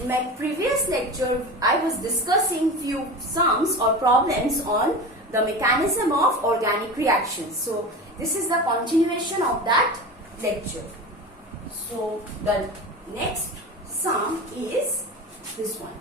In my previous lecture, I was discussing few sums or problems on the mechanism of organic reactions. So, this is the continuation of that lecture. So, the next sum is this one.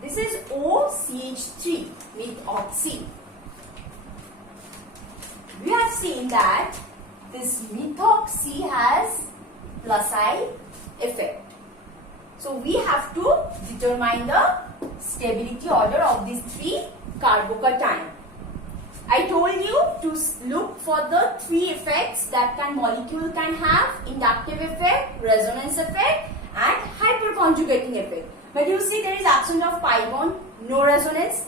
This is OCH3 methoxy. We have seen that this methoxy has plus I effect. So we have to determine the stability order of these three carbocation. I told you to look for the three effects that molecule can have: inductive effect, resonance effect, and hyperconjugating effect. But you see there is absence of pi bond, no resonance.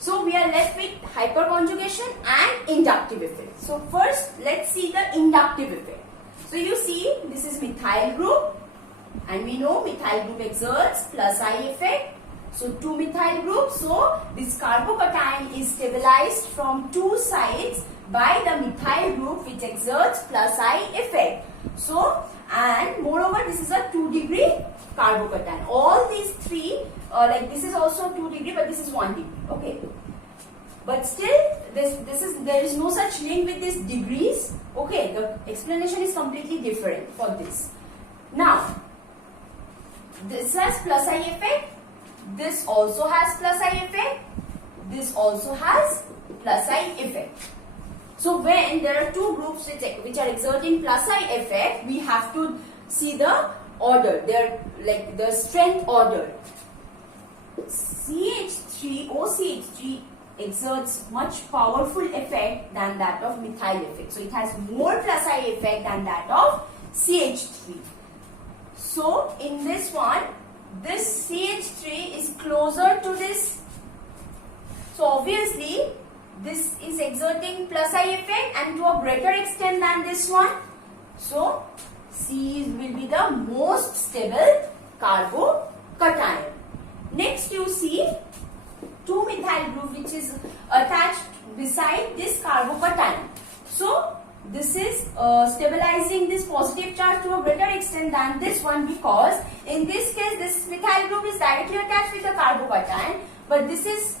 So we are left with hyperconjugation and inductive effect. So first let's see the inductive effect. So you see this is methyl group, and we know methyl group exerts plus I effect. So two methyl groups, so this carbocation is stabilized from two sides by the methyl group which exerts plus I effect. So, and moreover this is a 2-degree carbocation. All these three, like this is also 2 degree, but this is 1 degree. Okay, but still there is no such link with these degrees. Okay, the explanation is completely different for this. Now, this has plus I effect. This also has plus I effect. This also has plus I effect. So when there are two groups which are exerting plus I effect, we have to see the order. They're like the strength order. OCH3 exerts much powerful effect than that of methyl effect. So it has more plus I effect than that of CH3. So in this one, this CH3 is closer to this. So obviously this is exerting plus I effect and to a greater extent than this one. So C will be the most stable carbocation. Next you see 2-methyl group which is attached beside this carbocation. So this is stabilizing this positive charge to a greater extent than this one, because in this case this methyl group is directly attached with the carbocation, but this is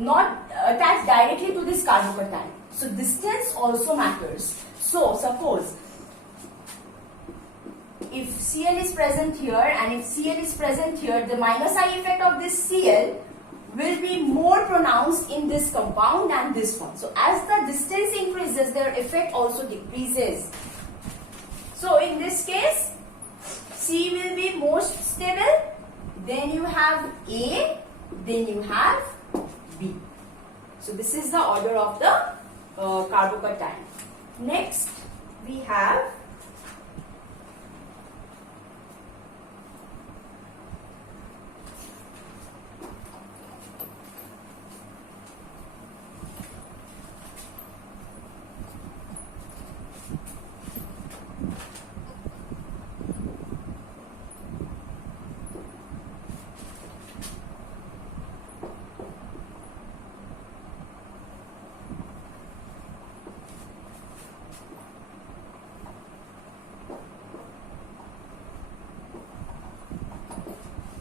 not attached directly to this carbocation. So distance also matters. So suppose if Cl is present here and if Cl is present here, the minus I effect of this Cl will be more pronounced in this compound than this one. So as the distance increases, their effect also decreases. So in this case, C will be most stable, then you have A, then you have B. So this is the order of the carbocation. Next we have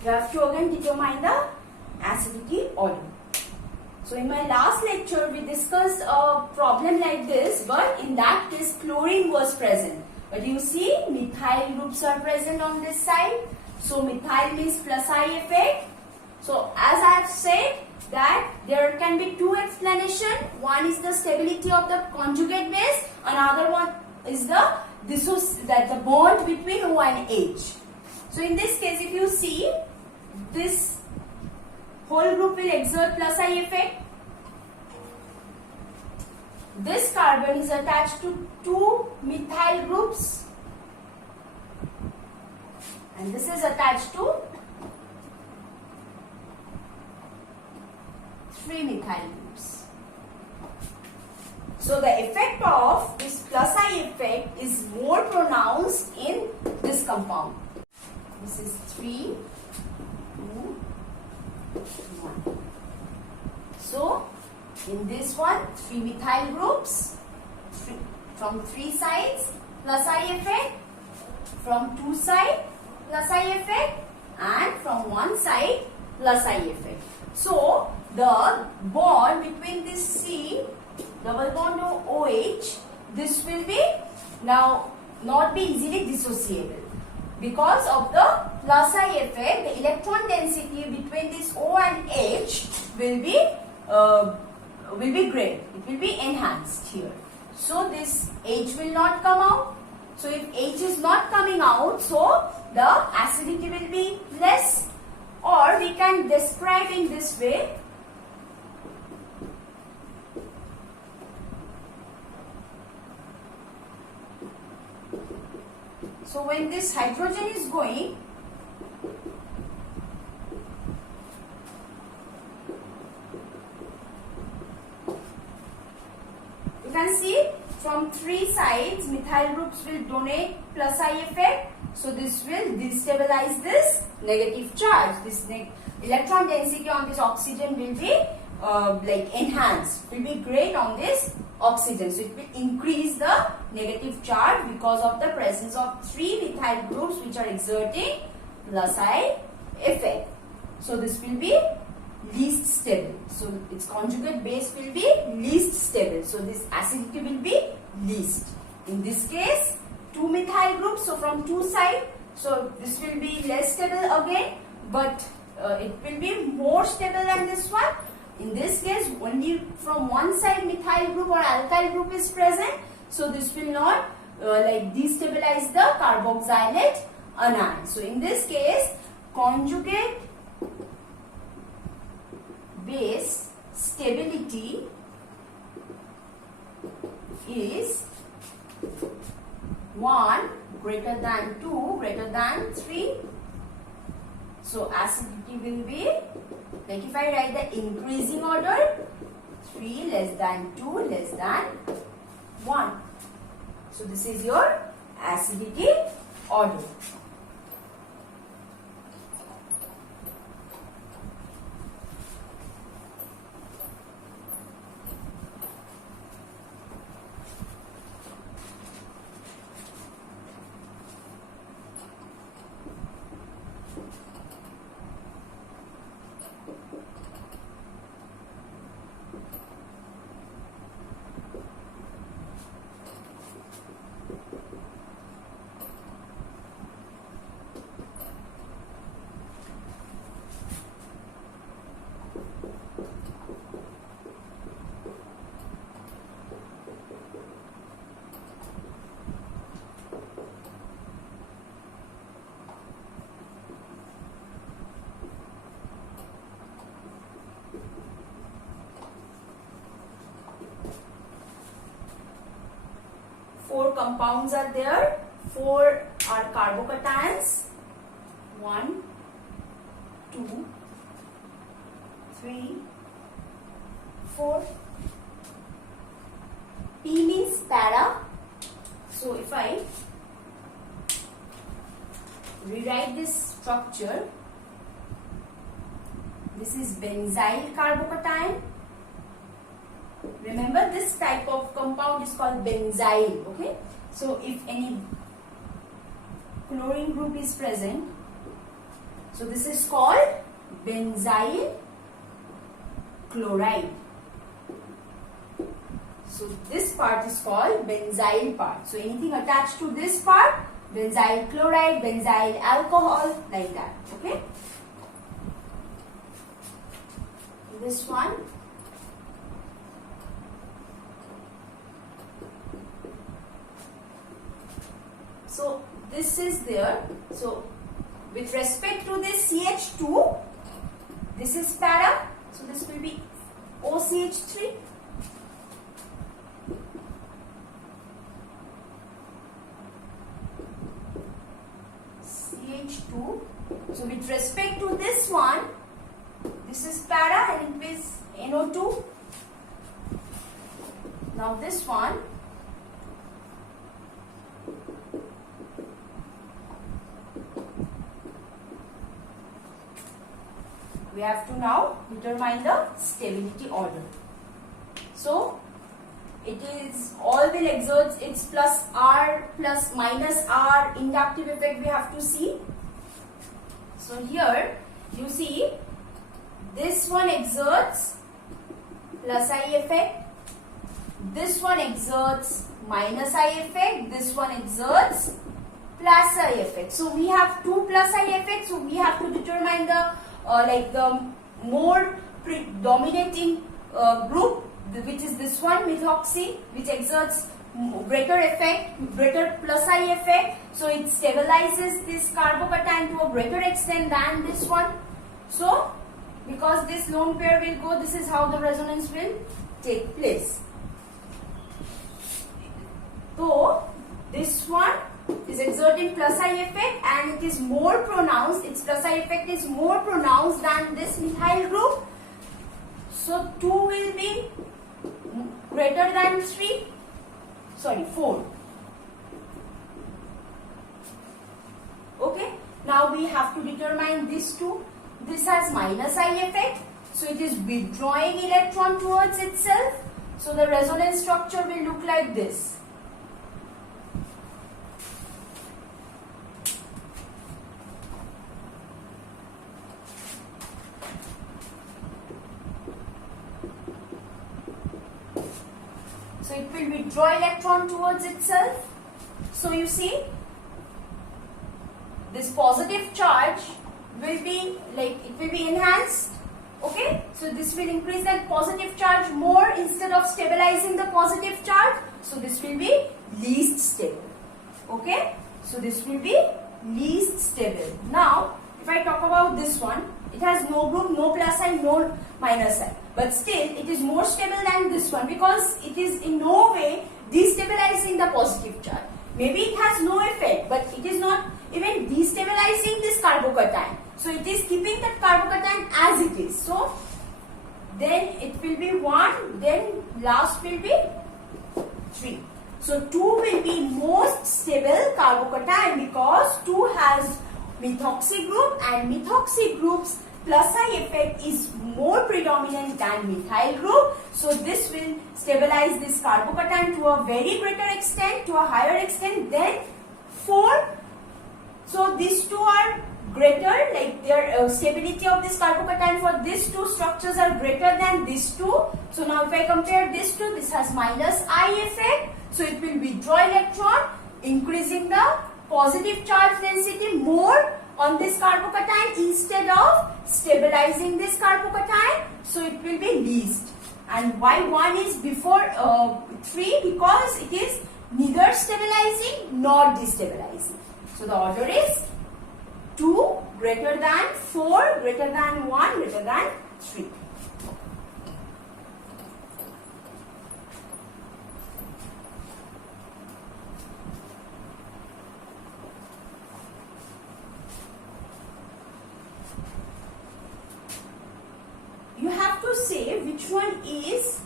you have to again determine the acidity order. So in my last lecture we discussed a problem like this, but in that case chlorine was present. But you see methyl groups are present on this side. So methyl means plus I effect. So as I have said that there can be two explanations. One is the stability of the conjugate base. Another one is the bond between O and H. So in this case if you see, this whole group will exert plus I effect. This carbon is attached to two methyl groups. and this is attached to 3-methyl groups. So the effect of this plus I effect is more pronounced in this compound. This is 3, 2, 1. So in this one, 3-methyl groups from 3 sides plus I effect, from 2 sides plus I effect, and from 1 side plus I effect. So the bond between this C double bond OH, this will be now not be easily dissociable. Because of the plus I effect, the electron density between this O and H will be great. It will be enhanced here. So this H will not come out. So if H is not coming out, so the acidity will be less, or we can describe in this way. So when this hydrogen is going, you can see from 3 sides methyl groups will donate plus I effect. So this will destabilize this negative charge. This electron density on this oxygen will be enhanced. Will be great on this oxygen. So it will increase the negative charge because of the presence of 3 methyl groups which are exerting plus I effect. So this will be least stable. So its conjugate base will be least stable. So this acidity will be least. In this case, 2 methyl groups. So from 2 sides. So this will be less stable again, but it will be more stable than this one. In this case, only from 1 side methyl group or alkyl group is present. So this will not destabilize the carboxylate anion. So in this case, conjugate base stability is 1 greater than 2 greater than 3. So acidity will be, like if I write the increasing order, 3 less than 2 less than 1. So this is your acidity order. Four compounds are there. 4 are carbocations. 1, 2, 3, 4. P means para. So if I rewrite this structure, this is benzyl carbocation. Remember, this type of compound is called benzyl. Okay. So if any chlorine group is present, so this is called benzyl chloride. So this part is called benzyl part. So anything attached to this part, benzyl chloride, benzyl alcohol, like that. Okay. This one. So this is there. So with respect to this CH2, this is para. So this will be OCH3. CH3 OH2. So with respect to this one, this is para and it is NO2. Now this one, we have to now determine the stability order. So it is all will exert its plus R plus minus R inductive effect we have to see. So here you see this one exerts plus I effect, this one exerts minus I effect, this one exerts plus I effect. So we have two plus I effects, so we have to determine the the more predominating group, which is this one methoxy, which exerts greater effect, greater plus I effect. So it stabilizes this carbocation to a greater extent than this one. So because this lone pair will go, this is how the resonance will take place. So this one is exerting plus I effect and it is more pronounced, its plus I effect is more pronounced than this methyl group. So 2 will be greater than 4. Okay, now we have to determine this 2. This has minus I effect, so it is withdrawing electron towards itself. So the resonance structure will look like this. So it will withdraw electron towards itself. So you see, this positive charge will be enhanced. Okay, so this will increase that positive charge more instead of stabilizing the positive charge. So this will be least stable. Okay, so this will be least stable. Now, if I talk about this one, it has no group, no plus I, no minus I. But still, it is more stable than this one because it is in no way destabilizing the positive charge. Maybe it has no effect, but it is not even destabilizing this carbocation. So it is keeping that carbocation as it is. So then it will be 1, then last will be 3. So 2 will be most stable carbocation because 2 has methoxy group and methoxy group's plus I effect is more predominant than methyl group. So this will stabilize this carbocation to a very greater extent, to a higher extent than 4. So these two are greater, like their stability of this carbocation for these two structures are greater than these two. So now if I compare this two, this has minus I effect. So it will withdraw electron, increasing the positive charge density more on this carbocation instead of stabilizing this carbocation. So it will be least. And why 1 is before 3? Because it is neither stabilizing nor destabilizing. So the order is 2 greater than 4 greater than 1 greater than 3. You have to say which one is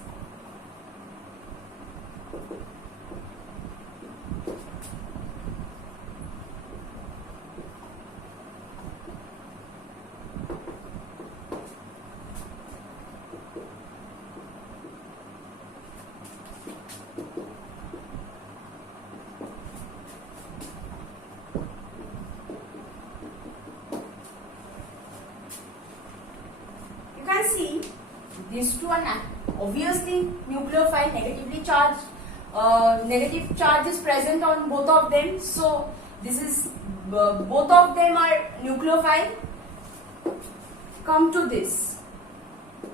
see these two are obviously nucleophile, negatively charged, negative charge is present on both of them. So this is both of them are nucleophile. Come to this,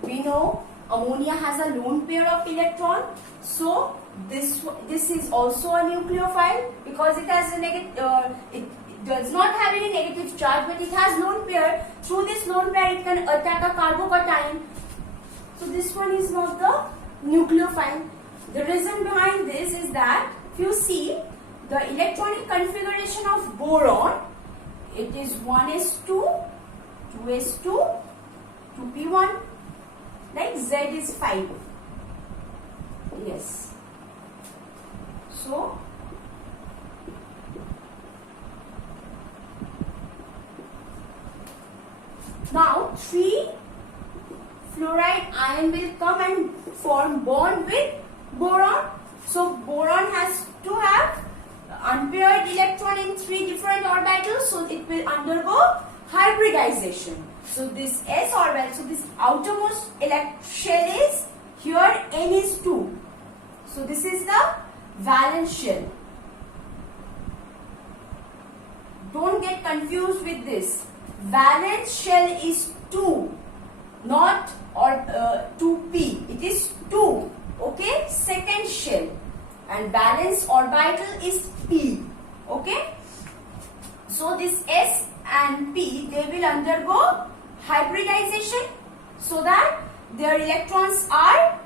we know ammonia has a lone pair of electron. So this is also a nucleophile because it has a negative. It does not have any negative charge, but it has lone pair. Through this lone pair, it can attack a carbocation. So this one is not the nucleophile. The reason behind this is that if you see the electronic configuration of boron, it is 1s2, 2s2, 2p1, like Z is 5. Yes. So now 3 fluoride ion will come and form bond with boron. So boron has to have unpaired electron in 3 different orbitals, so it will undergo hybridization. So this s orbital, so this outermost shell is here, n is 2. So this is the valence shell. Don't get confused with this. Valence shell is 2, not 2p. It is 2. Okay, second shell, and valence orbital is p. Okay, so this s and p, they will undergo hybridization so that their electrons are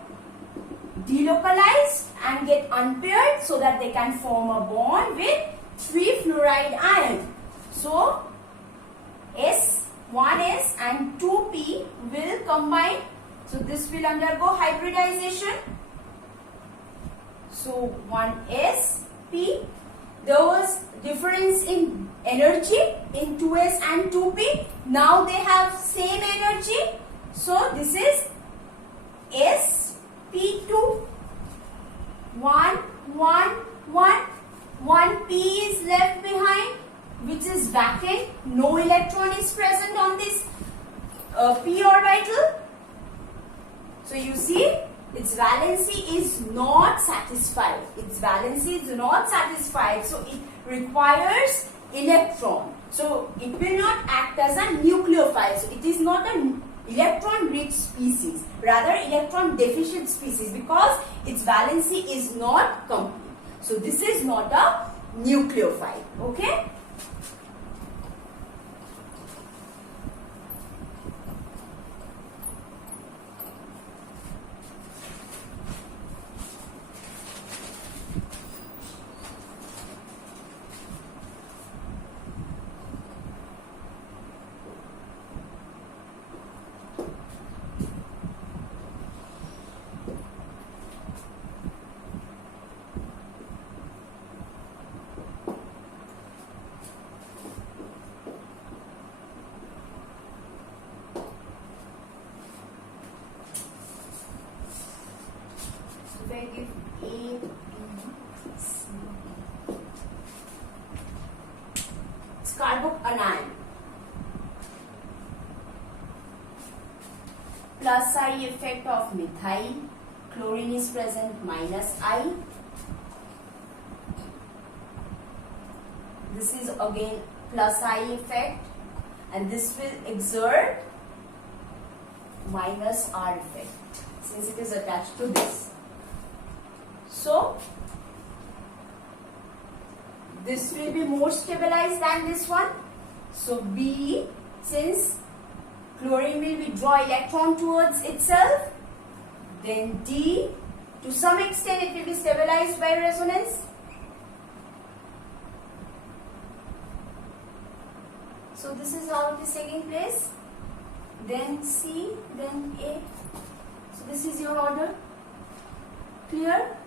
delocalized and get unpaired so that they can form a bond with 3 fluoride ion. So S, 1s and 2p will combine. So this will undergo hybridization. So 1sp, there was difference in energy in 2s and 2p. Now they have same energy. So this is sp2. 1, 1, 1. 1p is left behind, which is vacant. No electron is present on this p orbital. So you see, its valency is not satisfied. Its valency is not satisfied. So it requires electron. So it will not act as a nucleophile. So it is not an electron-rich species, rather electron-deficient species, because its valency is not complete. So this is not a nucleophile. Okay. If I give A, B, C, D. It's carbanion. Plus I effect of methyl. Chlorine is present, minus I. This is again plus I effect, and this will exert minus R effect since it is attached to this. So this will be more stabilized than this one. So B, since chlorine will withdraw electron towards itself, then D, to some extent it will be stabilized by resonance. So this is how it is taking place. Then C, then A. So this is your order. Clear?